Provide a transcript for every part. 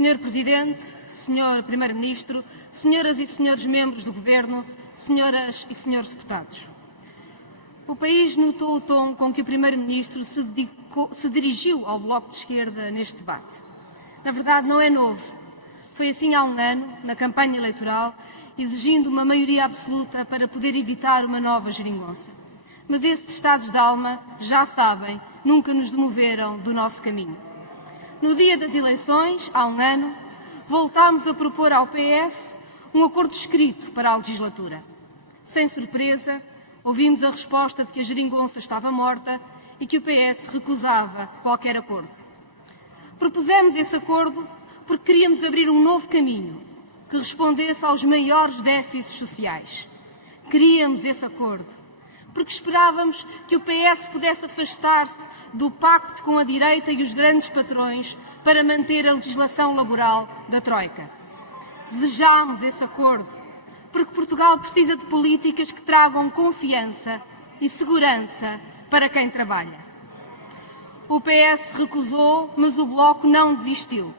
Senhor Presidente, Senhor Primeiro-Ministro, Senhoras e Senhores Membros do Governo, Senhoras e Senhores Deputados. O país notou o tom com que o Primeiro-Ministro se dirigiu ao Bloco de Esquerda neste debate. Na verdade, não é novo. Foi assim há um ano, na campanha eleitoral, exigindo uma maioria absoluta para poder evitar uma nova geringonça. Mas esses estados de alma, já sabem, nunca nos demoveram do nosso caminho. No dia das eleições, há um ano, voltámos a propor ao PS um acordo escrito para a legislatura. Sem surpresa, ouvimos a resposta de que a geringonça estava morta e que o PS recusava qualquer acordo. Propusemos esse acordo porque queríamos abrir um novo caminho que respondesse aos maiores déficits sociais. Queríamos esse acordo porque esperávamos que o PS pudesse afastar-se do pacto com a direita e os grandes patrões para manter a legislação laboral da Troika. Desejámos esse acordo porque Portugal precisa de políticas que tragam confiança e segurança para quem trabalha. O PS recusou, mas o Bloco não desistiu.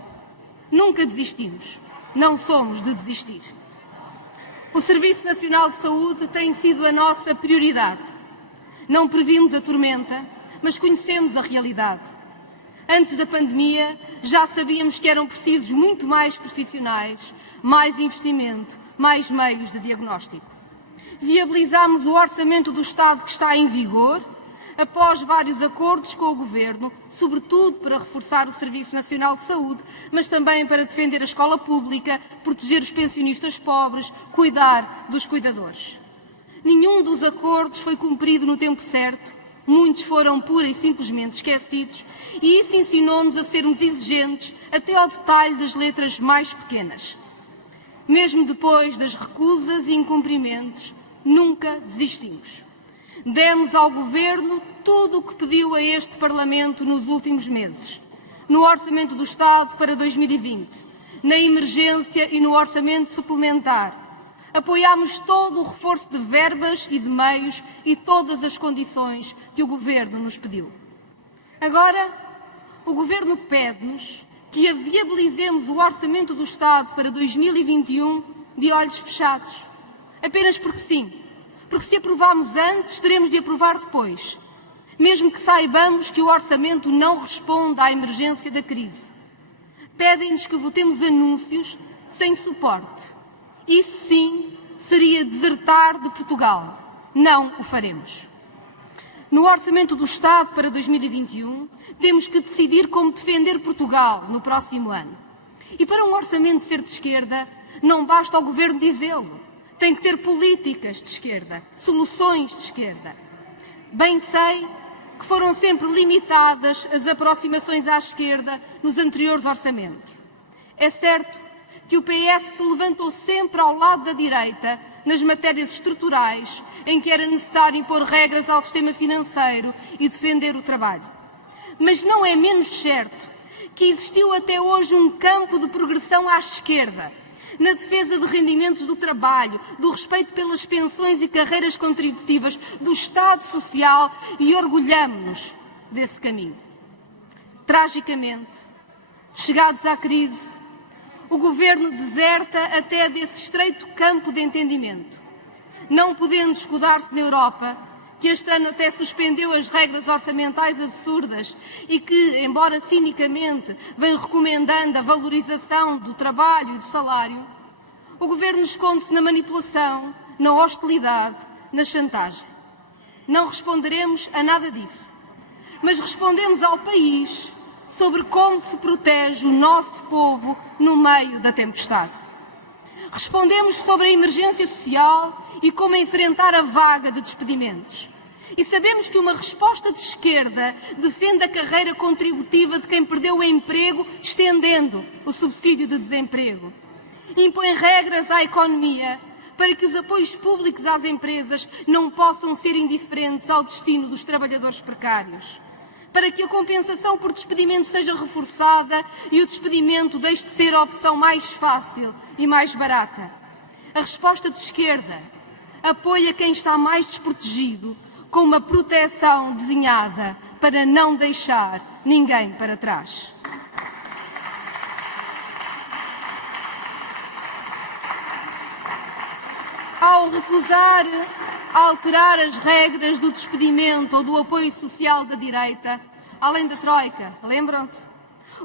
Nunca desistimos. Não somos de desistir. O Serviço Nacional de Saúde tem sido a nossa prioridade. Não previmos a tormenta, mas conhecemos a realidade. Antes da pandemia, já sabíamos que eram precisos muito mais profissionais, mais investimento, mais meios de diagnóstico. Viabilizámos o orçamento do Estado que está em vigor, após vários acordos com o Governo, sobretudo para reforçar o Serviço Nacional de Saúde, mas também para defender a escola pública, proteger os pensionistas pobres, cuidar dos cuidadores. Nenhum dos acordos foi cumprido no tempo certo, muitos foram pura e simplesmente esquecidos, e isso ensinou-nos a sermos exigentes até ao detalhe das letras mais pequenas. Mesmo depois das recusas e incumprimentos, nunca desistimos. Demos ao Governo tudo o que pediu a este Parlamento nos últimos meses, no Orçamento do Estado para 2020, na emergência e no Orçamento suplementar. Apoiámos todo o reforço de verbas e de meios e todas as condições que o Governo nos pediu. Agora, o Governo pede-nos que viabilizemos o Orçamento do Estado para 2021 de olhos fechados. Apenas porque sim. Porque se aprovarmos antes, teremos de aprovar depois. Mesmo que saibamos que o orçamento não responde à emergência da crise. Pedem-nos que votemos anúncios sem suporte. Isso sim seria desertar de Portugal. Não o faremos. No Orçamento do Estado para 2021, temos que decidir como defender Portugal no próximo ano. E para um orçamento ser de esquerda, não basta ao Governo dizê-lo. Tem que ter políticas de esquerda, soluções de esquerda. Bem sei que foram sempre limitadas as aproximações à esquerda nos anteriores orçamentos. É certo que o PS se levantou sempre ao lado da direita nas matérias estruturais em que era necessário impor regras ao sistema financeiro e defender o trabalho. Mas não é menos certo que existiu até hoje um campo de progressão à esquerda, na defesa de rendimentos do trabalho, do respeito pelas pensões e carreiras contributivas, do Estado Social, e orgulhamo-nos desse caminho. Tragicamente, chegados à crise, o Governo deserta até desse estreito campo de entendimento, não podendo escudar-se na Europa, que este ano até suspendeu as regras orçamentais absurdas e que, embora cinicamente, vem recomendando a valorização do trabalho e do salário, o Governo esconde-se na manipulação, na hostilidade, na chantagem. Não responderemos a nada disso, mas respondemos ao país sobre como se protege o nosso povo no meio da tempestade. Respondemos sobre a emergência social e como enfrentar a vaga de despedimentos. E sabemos que uma resposta de esquerda defende a carreira contributiva de quem perdeu o emprego, estendendo o subsídio de desemprego. Impõe regras à economia para que os apoios públicos às empresas não possam ser indiferentes ao destino dos trabalhadores precários. Para que a compensação por despedimento seja reforçada e o despedimento deixe de ser a opção mais fácil e mais barata. A resposta de esquerda apoia quem está mais desprotegido, com uma proteção desenhada para não deixar ninguém para trás. ao recusar alterar as regras do despedimento ou do apoio social da direita, além da Troika, lembram-se?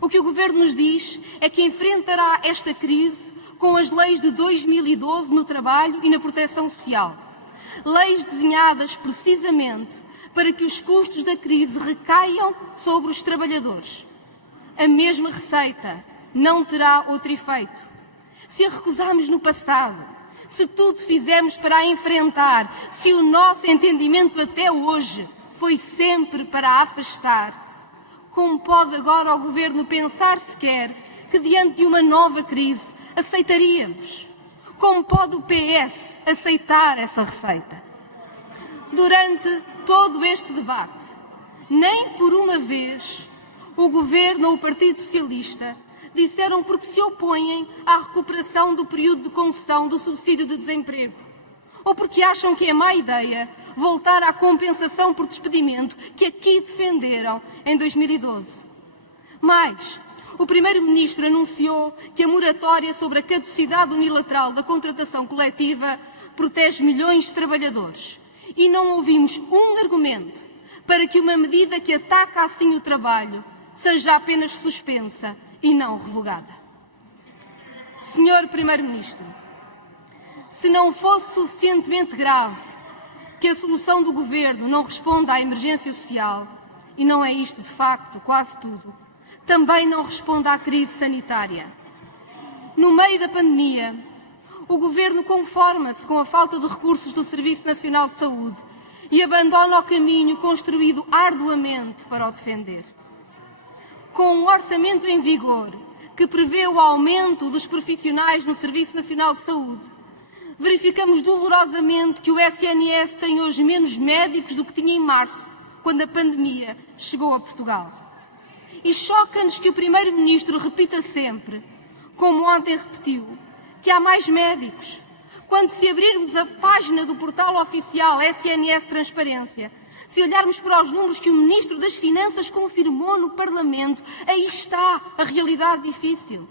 O que o Governo nos diz é que enfrentará esta crise com as leis de 2012 no trabalho e na proteção social. Leis desenhadas precisamente para que os custos da crise recaiam sobre os trabalhadores. A mesma receita não terá outro efeito. Se a recusamos no passado, se tudo fizemos para a enfrentar, se o nosso entendimento até hoje foi sempre para a afastar, como pode agora o Governo pensar sequer que diante de uma nova crise aceitaríamos? Como pode o PS aceitar essa receita? Durante todo este debate, nem por uma vez o Governo ou o Partido Socialista disseram porque se opõem à recuperação do período de concessão do subsídio de desemprego, ou porque acham que é má ideia voltar à compensação por despedimento que aqui defenderam em 2012. Mas o Primeiro-Ministro anunciou que a moratória sobre a caducidade unilateral da contratação coletiva protege milhões de trabalhadores e não ouvimos um argumento para que uma medida que ataca assim o trabalho seja apenas suspensa e não revogada. Senhor Primeiro-Ministro, se não fosse suficientemente grave que a solução do Governo não responda à emergência social, e não é isto de facto quase tudo, também não responde à crise sanitária. No meio da pandemia, o Governo conforma-se com a falta de recursos do Serviço Nacional de Saúde e abandona o caminho construído arduamente para o defender. Com um orçamento em vigor que prevê o aumento dos profissionais no Serviço Nacional de Saúde, verificamos dolorosamente que o SNS tem hoje menos médicos do que tinha em março, quando a pandemia chegou a Portugal. E choca-nos que o Primeiro-Ministro repita sempre, como ontem repetiu, que há mais médicos, quando se abrirmos a página do portal oficial SNS Transparência, se olharmos para os números que o Ministro das Finanças confirmou no Parlamento, aí está a realidade difícil.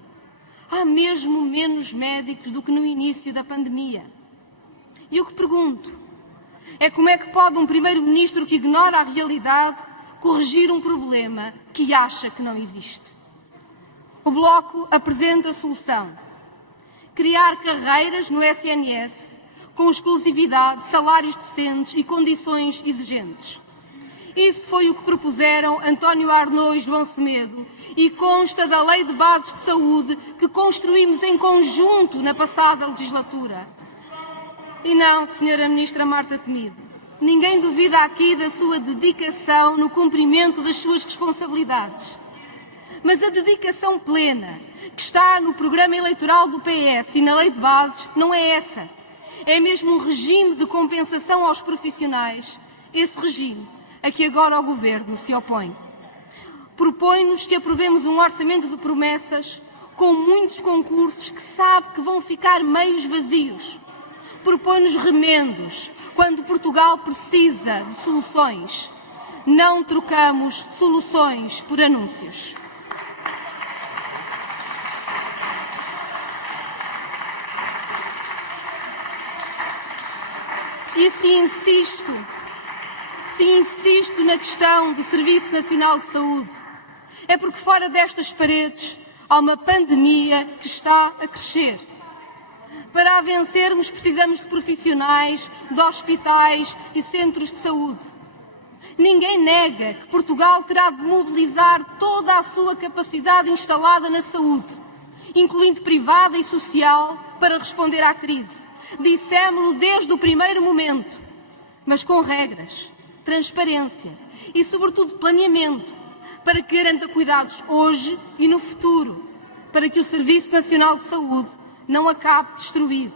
Há mesmo menos médicos do que no início da pandemia. E o que pergunto é como é que pode um Primeiro-Ministro que ignora a realidade corrigir um problema que acha que não existe? O Bloco apresenta a solução: criar carreiras no SNS com exclusividade, salários decentes e condições exigentes. Isso foi o que propuseram António Arnaud e João Semedo e consta da Lei de Bases de Saúde que construímos em conjunto na passada legislatura. E não, Sra. Ministra Marta Temido, ninguém duvida aqui da sua dedicação no cumprimento das suas responsabilidades. Mas a dedicação plena que está no programa eleitoral do PS e na Lei de Bases não é essa. É mesmo um regime de compensação aos profissionais, esse regime a que agora o Governo se opõe. Propõe-nos que aprovemos um orçamento de promessas com muitos concursos que sabe que vão ficar meios vazios. Propõe-nos remendos quando Portugal precisa de soluções. Não trocamos soluções por anúncios. E se insisto na questão do Serviço Nacional de Saúde, é porque fora destas paredes há uma pandemia que está a crescer. Para a vencermos precisamos de profissionais, de hospitais e centros de saúde. Ninguém nega que Portugal terá de mobilizar toda a sua capacidade instalada na saúde, incluindo privada e social, para responder à crise. Dissemos-lo desde o primeiro momento, mas com regras, transparência e, sobretudo, planeamento, para que garanta cuidados hoje e no futuro, para que o Serviço Nacional de Saúde não acabe destruído.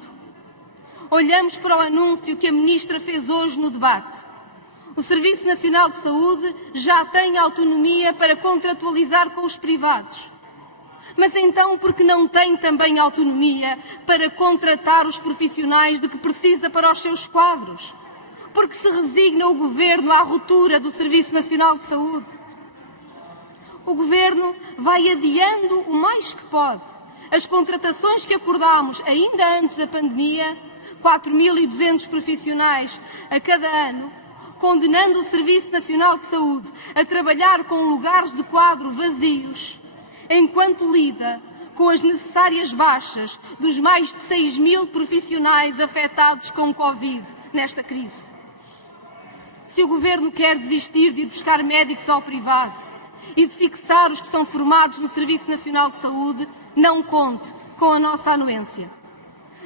Olhamos para o anúncio que a Ministra fez hoje no debate. O Serviço Nacional de Saúde já tem autonomia para contratualizar com os privados. Mas então, por que não tem também autonomia para contratar os profissionais de que precisa para os seus quadros? Porque se resigna o Governo à ruptura do Serviço Nacional de Saúde? O Governo vai adiando o mais que pode as contratações que acordámos ainda antes da pandemia 4.200 profissionais a cada ano, condenando o Serviço Nacional de Saúde a trabalhar com lugares de quadro vazios, enquanto lida com as necessárias baixas dos mais de 6.000 profissionais afetados com Covid nesta crise. Se o Governo quer desistir de ir buscar médicos ao privado e de fixar os que são formados no Serviço Nacional de Saúde, não conte com a nossa anuência.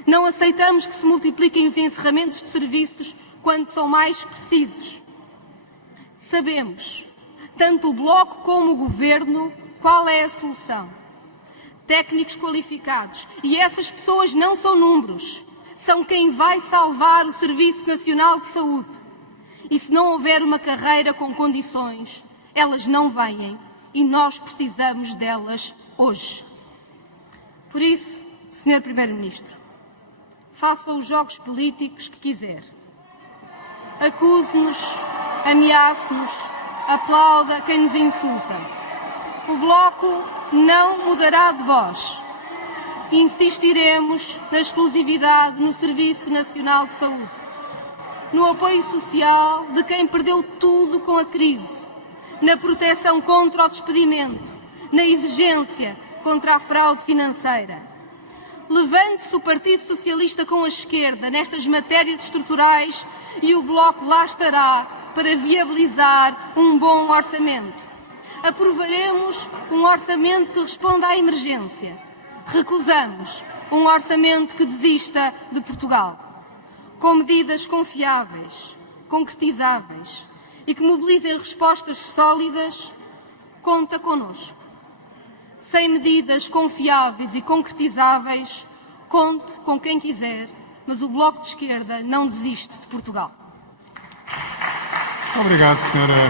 Não aceitamos que se multipliquem os encerramentos de serviços quando são mais precisos. Sabemos, tanto o Bloco como o Governo, qual é a solução. Técnicos qualificados. E essas pessoas não são números. São quem vai salvar o Serviço Nacional de Saúde. E se não houver uma carreira com condições, elas não vêm. E nós precisamos delas hoje. Por isso, Sr. Primeiro-Ministro, faça os jogos políticos que quiser. Acuse-nos, ameace-nos, aplauda quem nos insulta. O Bloco não mudará de voz. Insistiremos na exclusividade no Serviço Nacional de Saúde, no apoio social de quem perdeu tudo com a crise, na proteção contra o despedimento, na exigência contra a fraude financeira. Levante-se o Partido Socialista com a esquerda nestas matérias estruturais e o Bloco lá estará para viabilizar um bom orçamento. Aprovaremos um orçamento que responda à emergência. Recusamos um orçamento que desista de Portugal. Com medidas confiáveis, concretizáveis e que mobilizem respostas sólidas, conta connosco. Sem medidas confiáveis e concretizáveis, conte com quem quiser, mas o Bloco de Esquerda não desiste de Portugal. Obrigado, Sra.